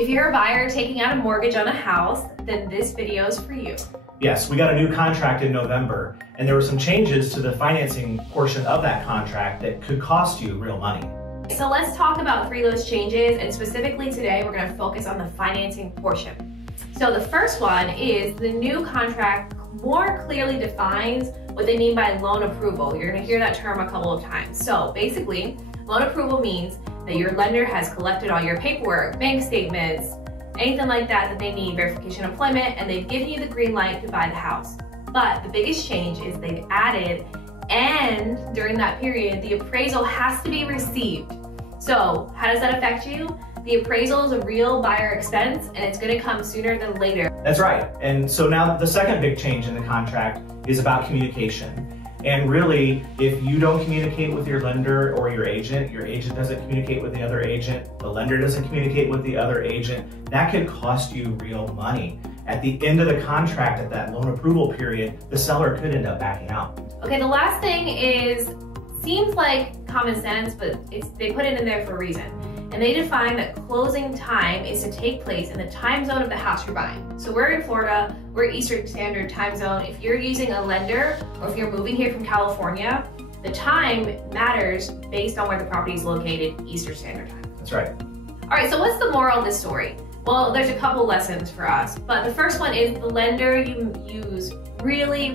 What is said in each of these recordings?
If you're a buyer taking out a mortgage on a house, then this video is for you. Yes, we got a new contract in November, and there were some changes to the financing portion of that contract that could cost you real money. So let's talk about 3 of those changes, and specifically today we're going to focus on the financing portion. So the first one is the new contract more clearly defines what they mean by loan approval. You're going to hear that term a couple of times. So basically, loan approval means that your lender has collected all your paperwork, bank statements, anything like that they need, verification of employment, and they've given you the green light to buy the house. But the biggest change is they've added, and during that period, the appraisal has to be received. So how does that affect you? The appraisal is a real buyer expense, and it's going to come sooner than later. That's right. And so now the second big change in the contract is about communication. And really, if you don't communicate with your lender or your agent doesn't communicate with the other agent, the lender doesn't communicate with the other agent, that could cost you real money. At the end of the contract, at that loan approval period, the seller could end up backing out. Okay, the last thing seems like common sense, but they put it in there for a reason. And they define that closing time is to take place in the time zone of the house you're buying. So we're in Florida, we're Eastern Standard Time Zone. If you're using a lender or if you're moving here from California, the time matters based on where the property is located, Eastern Standard Time. That's right. All right, so what's the moral of this story? Well, there's a couple lessons for us, but the first one is the lender you use really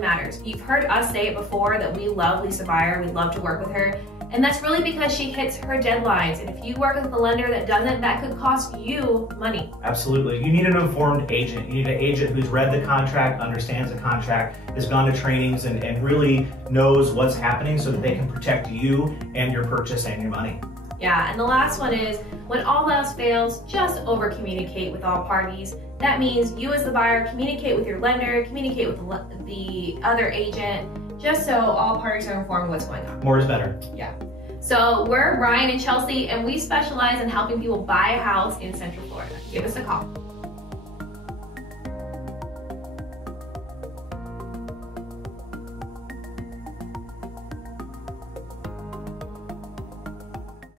matters. You've heard us say it before that we love Lisa Buyer, we love to work with her, and that's really because she hits her deadlines. And if you work with a lender that doesn't, that could cost you money. Absolutely. You need an informed agent. You need an agent who's read the contract, understands the contract, has gone to trainings, and really knows what's happening so that they can protect you and your purchase and your money. Yeah, and the last one is, when all else fails, just over-communicate with all parties. That means you as the buyer communicate with your lender, communicate with the other agent, just so all parties are informed of what's going on. More is better. Yeah. So we're Ryan and Chelsea, and we specialize in helping people buy a house in Central Florida. Give us a call.